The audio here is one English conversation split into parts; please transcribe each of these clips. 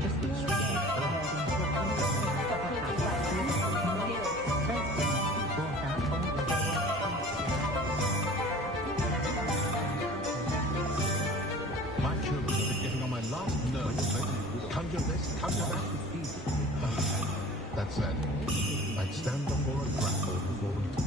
My children have been getting on my last nerves lately. Conjure this, conjure that. That said, I'd stand before a grapple before we talk.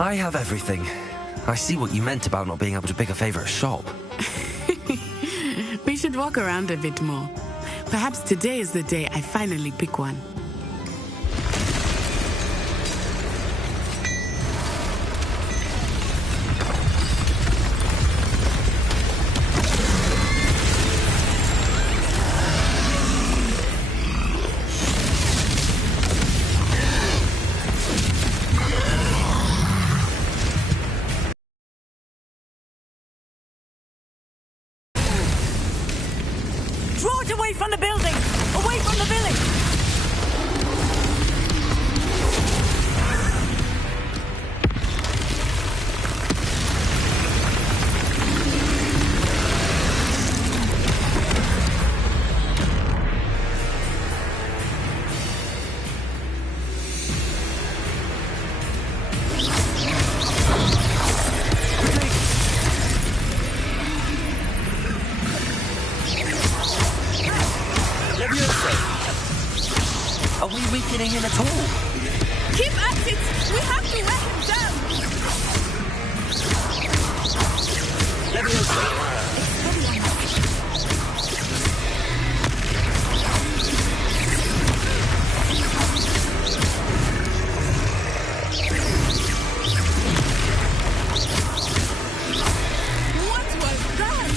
I have everything. I see what you meant about not being able to pick a favorite shop. We should walk around a bit more. Perhaps today is the day I finally pick one. Draw it away from the building! Away from the village! Are we weakening him at all? Keep at it! We have to wear him down! What was that?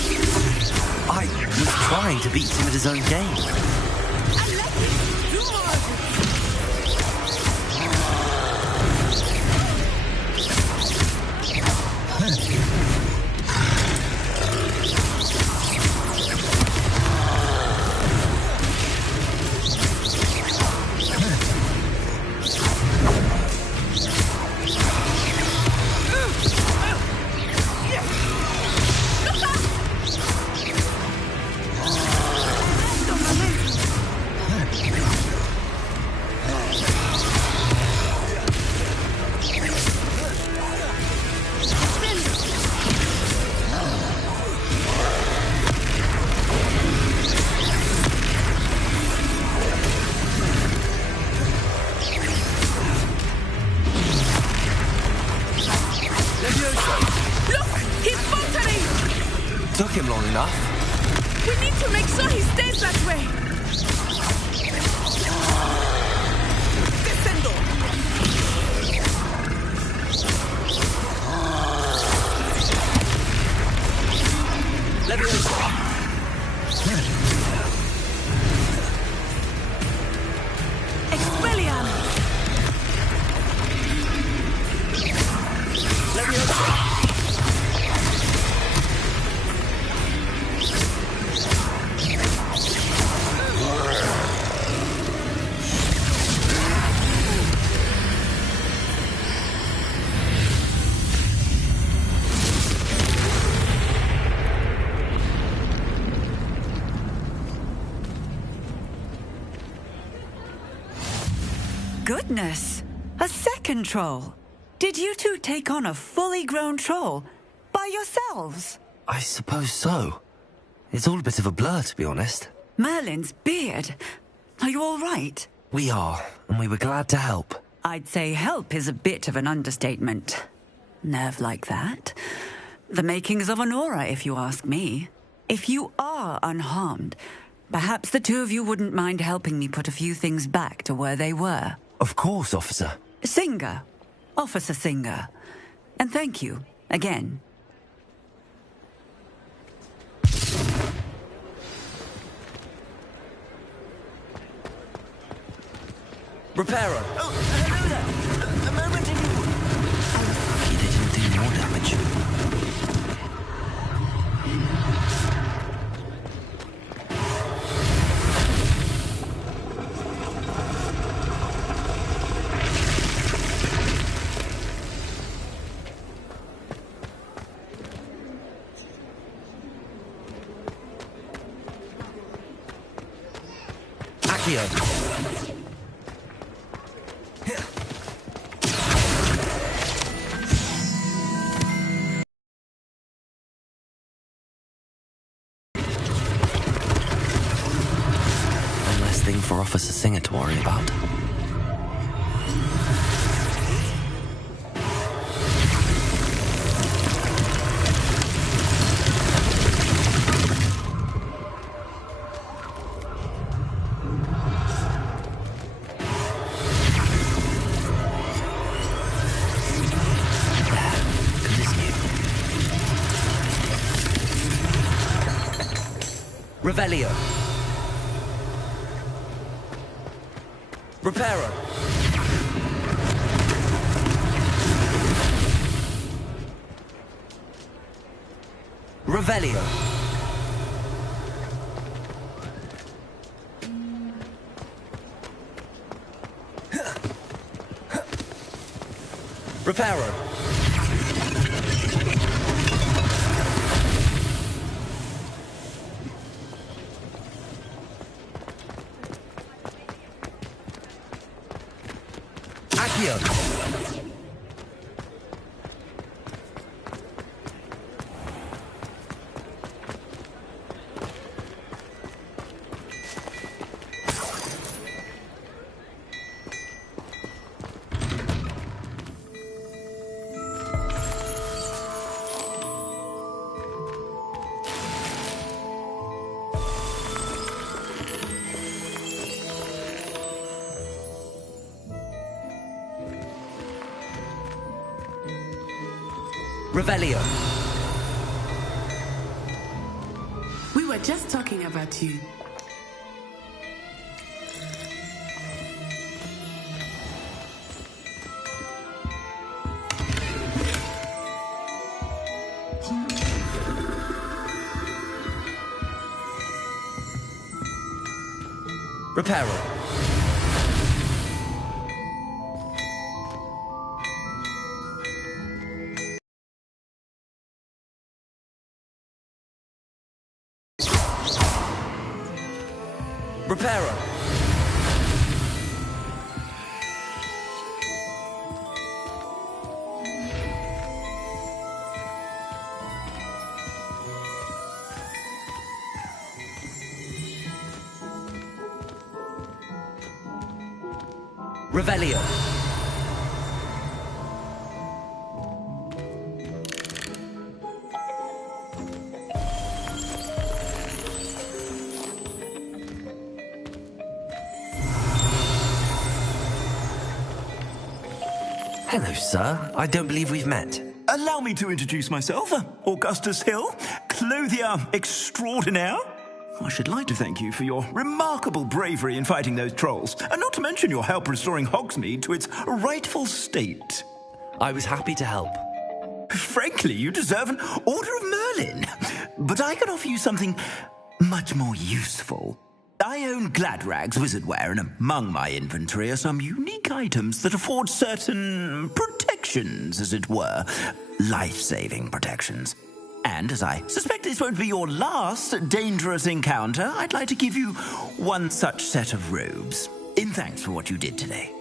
I was trying to beat him at his own game. And let him do more of it! Took him long enough. We need to make sure he stays that way. Descendo. Expelliarmus. Goodness! A second troll! Did you two take on a fully grown troll? By yourselves? I suppose so. It's all a bit of a blur, to be honest. Merlin's beard. Are you all right? We are, and we were glad to help. I'd say help is a bit of an understatement. Nerve like that. The makings of an aura, if you ask me. If you are unharmed, perhaps the two of you wouldn't mind helping me put a few things back to where they were. Of course, officer. Singer, Officer Singer. And thank you, again. Repairer! Oh, hello there. A moment in your... Lucky they didn't do more damage. Accio! Thing for Officer Singer to worry about. Revelio. Repairer. Revelio. Repairer. Accio. Revelio. We were just talking about you. Repairer. Repairer. Revelio. Hello, sir. I don't believe we've met. Allow me to introduce myself, Augustus Hill, clothier extraordinaire. I should like to thank you for your remarkable bravery in fighting those trolls, and not to mention your help restoring Hogsmeade to its rightful state. I was happy to help. Frankly, you deserve an Order of Merlin. But I can offer you something much more useful. I own Gladrag's wizardware, and among my inventory are some unique items that afford certain protections, as it were. Life-saving protections. And as I suspect this won't be your last dangerous encounter, I'd like to give you one such set of robes, in thanks for what you did today.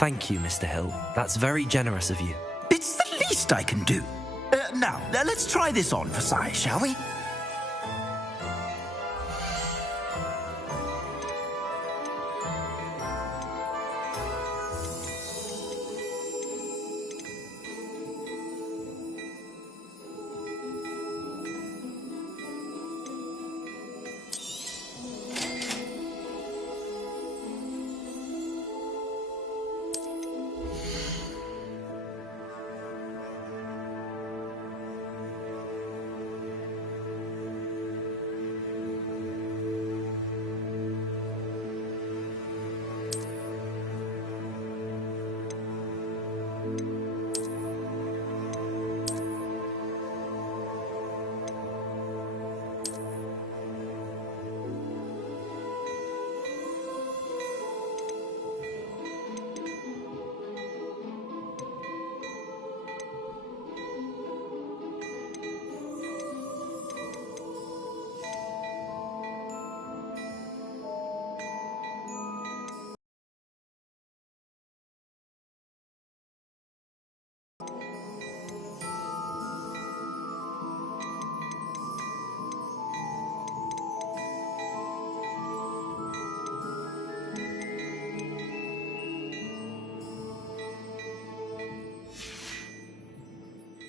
Thank you, Mr. Hill. That's very generous of you. It's the least I can do. Now, let's try this on for size, shall we?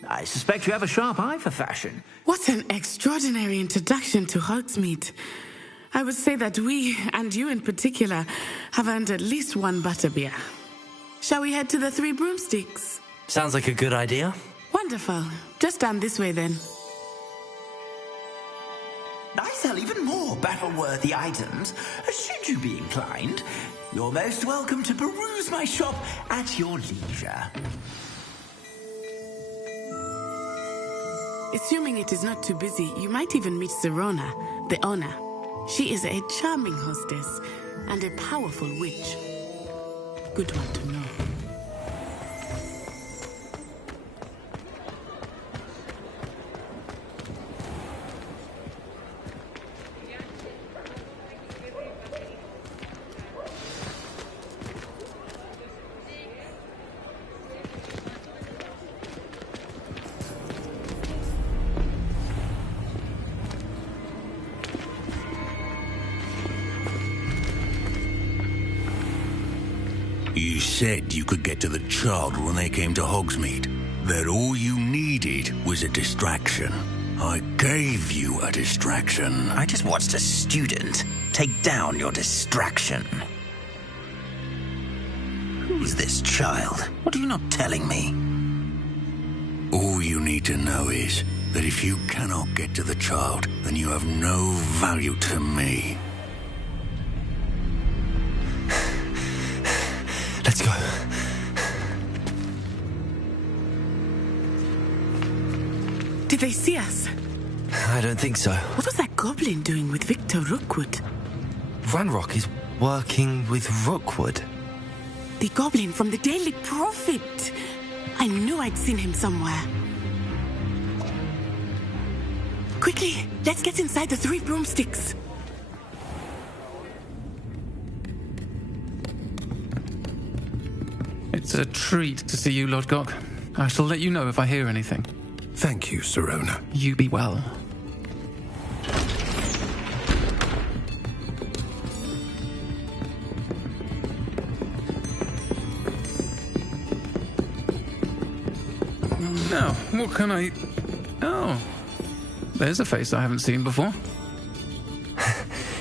I suspect you have a sharp eye for fashion. What an extraordinary introduction to Hogsmeade. I would say that we, and you in particular, have earned at least one butterbeer. Shall we head to the Three Broomsticks? Sounds like a good idea. Wonderful. Just down this way then. I sell even more battle-worthy items. Should you be inclined, you're most welcome to peruse my shop at your leisure. Assuming it is not too busy, you might even meet Serona, the owner. She is a charming hostess and a powerful witch. Good one to know. You said you could get to the child when they came to Hogsmeade. That all you needed was a distraction. I gave you a distraction. I just watched a student take down your distraction. Who's this child? What are you not telling me? All you need to know is that if you cannot get to the child, then you have no value to me. Let's go. Did they see us? I don't think so. What was that goblin doing with Victor Rookwood? Ranrock is working with Rookwood. The goblin from the Daily Prophet. I knew I'd seen him somewhere. Quickly, let's get inside the Three Broomsticks. It's a treat to see you, Lodgok. I shall let you know if I hear anything. Thank you, Serona. You be well. Now, what can I... Oh, there's a face I haven't seen before.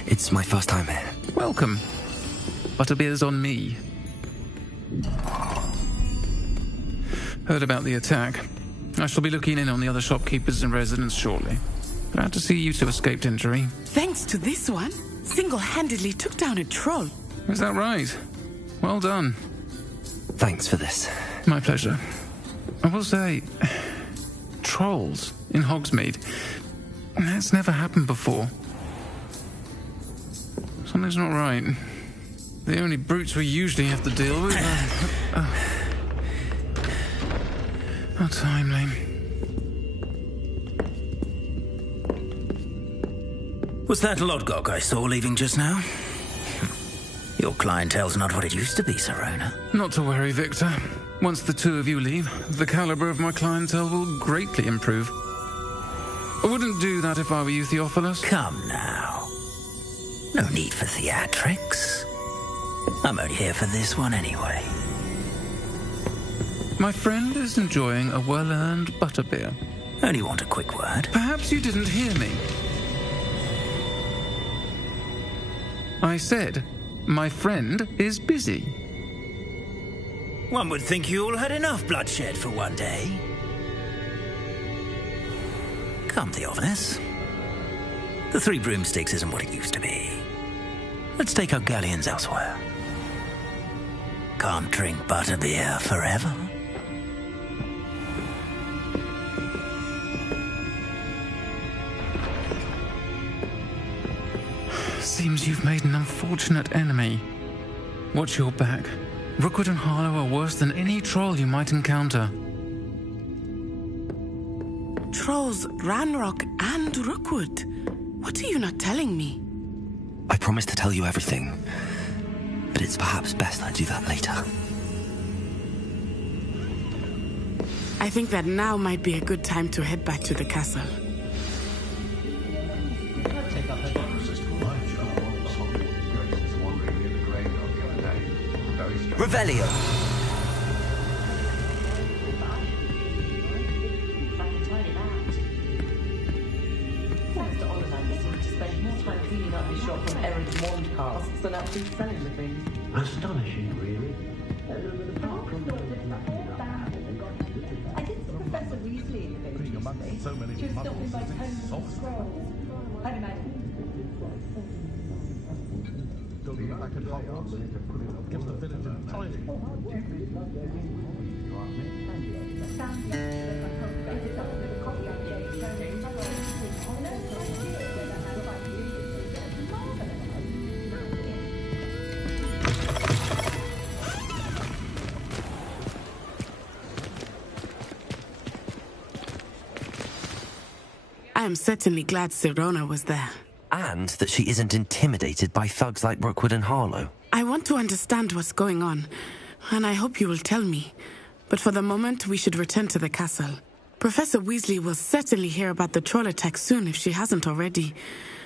It's my first time here. Welcome. Butterbeer's on me. Heard about the attack. I shall be looking in on the other shopkeepers and residents shortly. Glad to see you two escaped injury. Thanks to this one, single-handedly took down a troll. Is that right? Well done. Thanks for this. My pleasure. I will say, trolls in Hogsmeade. That's never happened before. Something's not right. The only brutes we usually have to deal with are... How timely. Was that Lodgok I saw leaving just now? Your clientele's not what it used to be, Serona. Not to worry, Victor. Once the two of you leave, the caliber of my clientele will greatly improve. I wouldn't do that if I were you, Theophilus. Come now. No need for theatrics. I'm only here for this one anyway. My friend is enjoying a well-earned butterbeer. Only want a quick word. Perhaps you didn't hear me. I said, my friend is busy. One would think you all had enough bloodshed for one day. Come, Theophilus. The Three Broomsticks isn't what it used to be. Let's take our galleons elsewhere. Can't drink butterbeer forever. Seems you've made an unfortunate enemy. Watch your back. Rookwood and Harlow are worse than any troll you might encounter. Trolls, Ranrock, and Rookwood. What are you not telling me? I promised to tell you everything, but it's perhaps best I do that later. I think that now might be a good time to head back to the castle. Revelio! Than actually selling the things. Astonishing, really. I did see Professor Weasley in the village recently. So many she was stopping by tomes and scrolls. I'd imagine. Building back at Hogwarts. Give the village a I am certainly glad Serona was there. And that she isn't intimidated by thugs like Rookwood and Harlow. I want to understand what's going on, and I hope you will tell me. But for the moment, we should return to the castle. Professor Weasley will certainly hear about the troll attack soon if she hasn't already.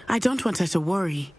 I don't want her to worry.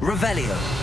Revelio.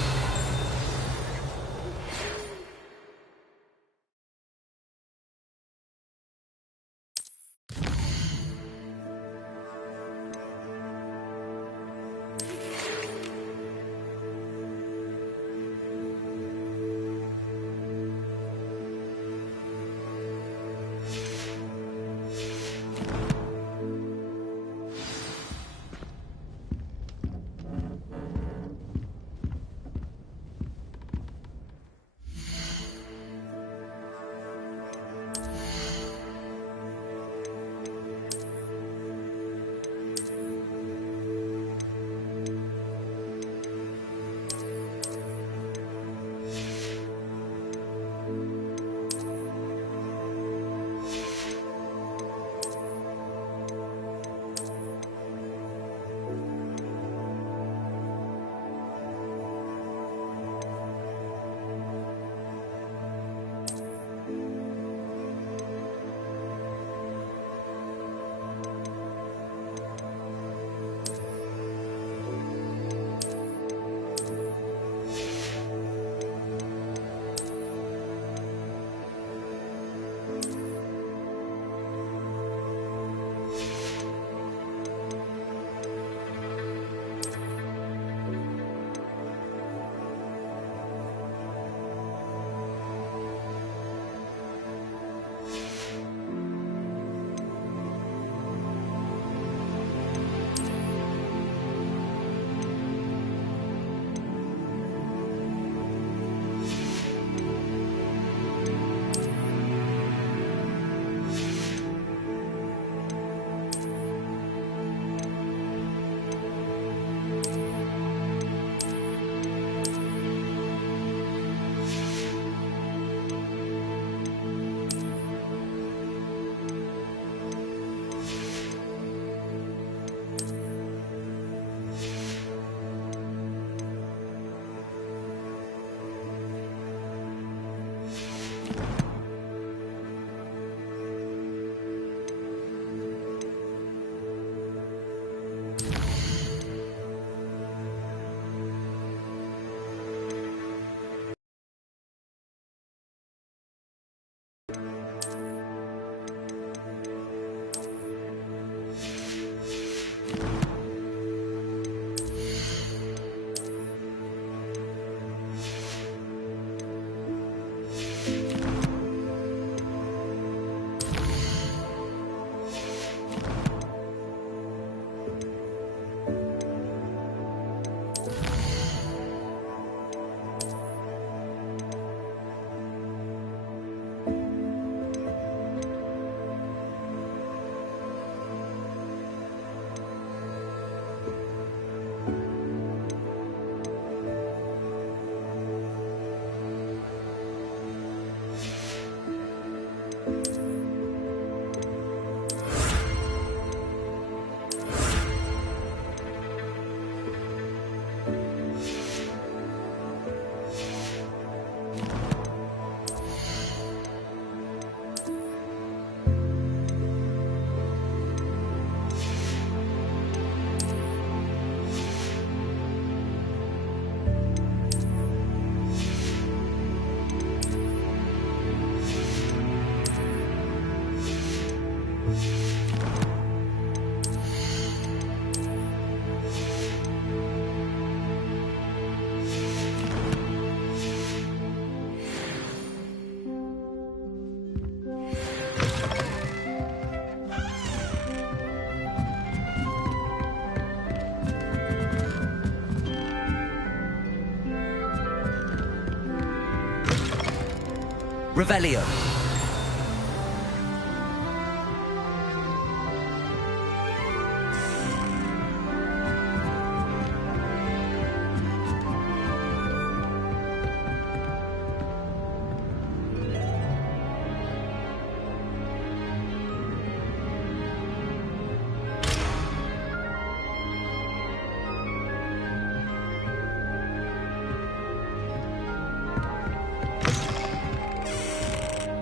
Revelio.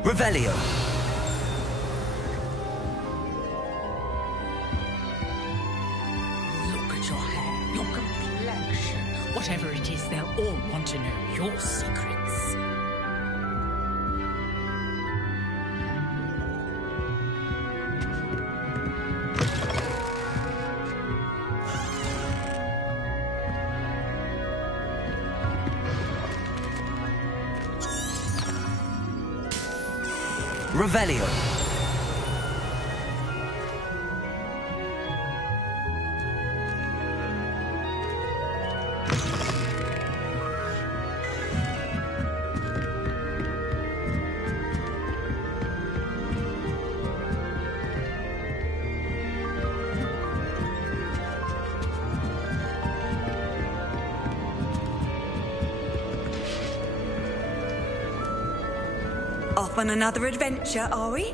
Revelio. Look at your hair, your complexion. What Whatever it is, they'll all want to know your secrets. Revelio. Off on another adventure, are we?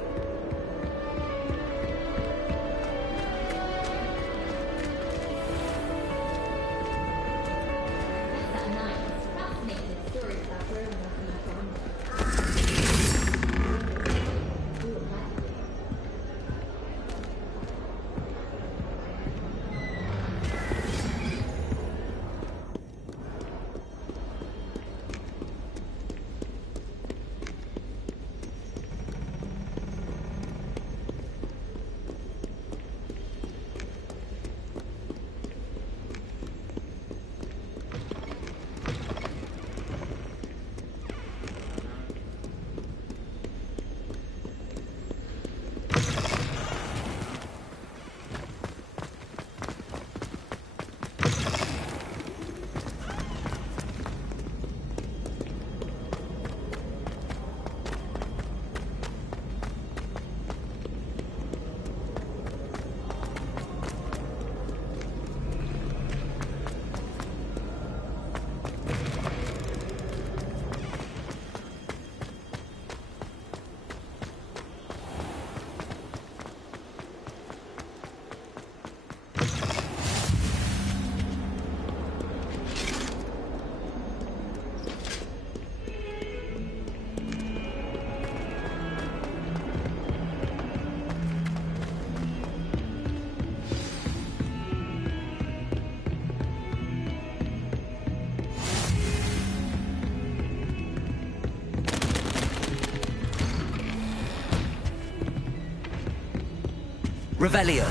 Revelio.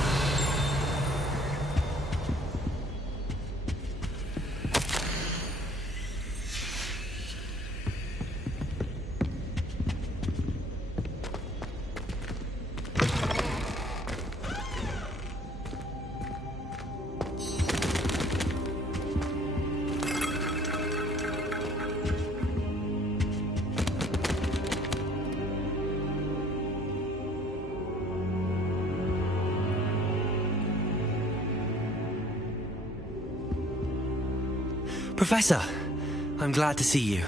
Professor, I'm glad to see you.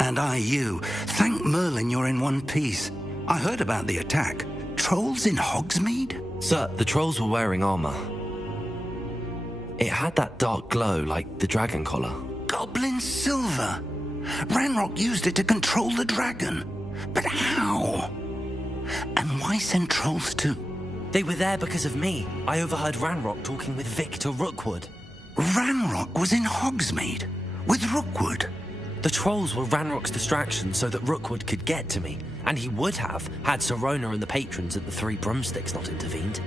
And I you. Thank Merlin you're in one piece. I heard about the attack. Trolls in Hogsmeade? Sir, the trolls were wearing armor. It had that dark glow like the dragon collar. Goblin silver. Ranrock used it to control the dragon. But how? And why send trolls too? They were there because of me. I overheard Ranrock talking with Victor Rookwood. Ranrock was in Hogsmeade with Rookwood. The trolls were Ranrock's distraction so that Rookwood could get to me, and he would have had Sirona and the patrons at the Three Broomsticks not intervened.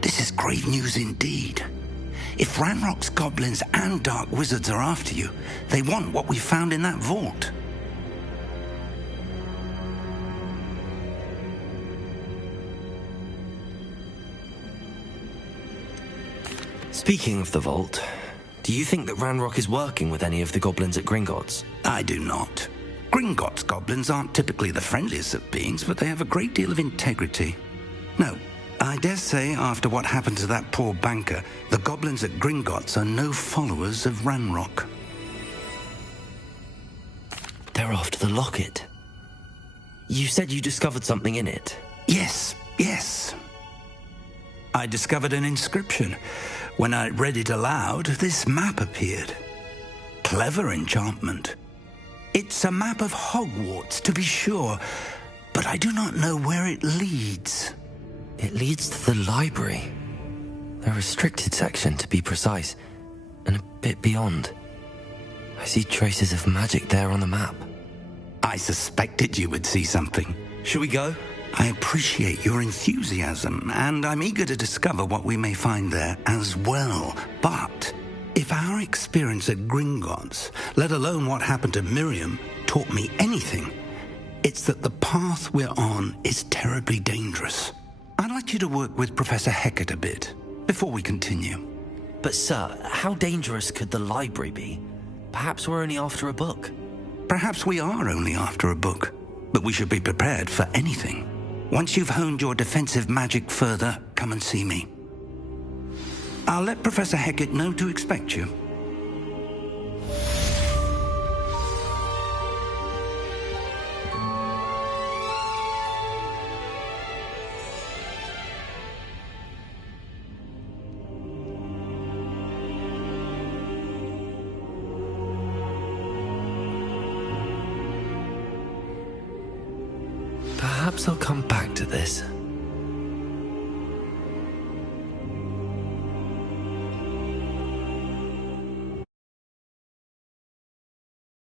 This is grave news indeed. If Ranrock's goblins and dark wizards are after you, they want what we found in that vault. Speaking of the vault, do you think that Ranrock is working with any of the goblins at Gringotts? I do not. Gringotts goblins aren't typically the friendliest of beings, but they have a great deal of integrity. No, I dare say after what happened to that poor banker, the goblins at Gringotts are no followers of Ranrock. They're after the locket. You said you discovered something in it. Yes. I discovered an inscription. When I read it aloud, this map appeared. Clever enchantment. It's a map of Hogwarts, to be sure, but I do not know where it leads. It leads to the library. The restricted section, to be precise, and a bit beyond. I see traces of magic there on the map. I suspected you would see something. Should we go? I appreciate your enthusiasm, and I'm eager to discover what we may find there as well. But if our experience at Gringotts, let alone what happened to Miriam, taught me anything, it's that the path we're on is terribly dangerous. I'd like you to work with Professor Hecat a bit before we continue. But sir, how dangerous could the library be? Perhaps we're only after a book. Perhaps we are only after a book, but we should be prepared for anything. Once you've honed your defensive magic further, come and see me. I'll let Professor Hecat know to expect you. Perhaps I'll come back to this.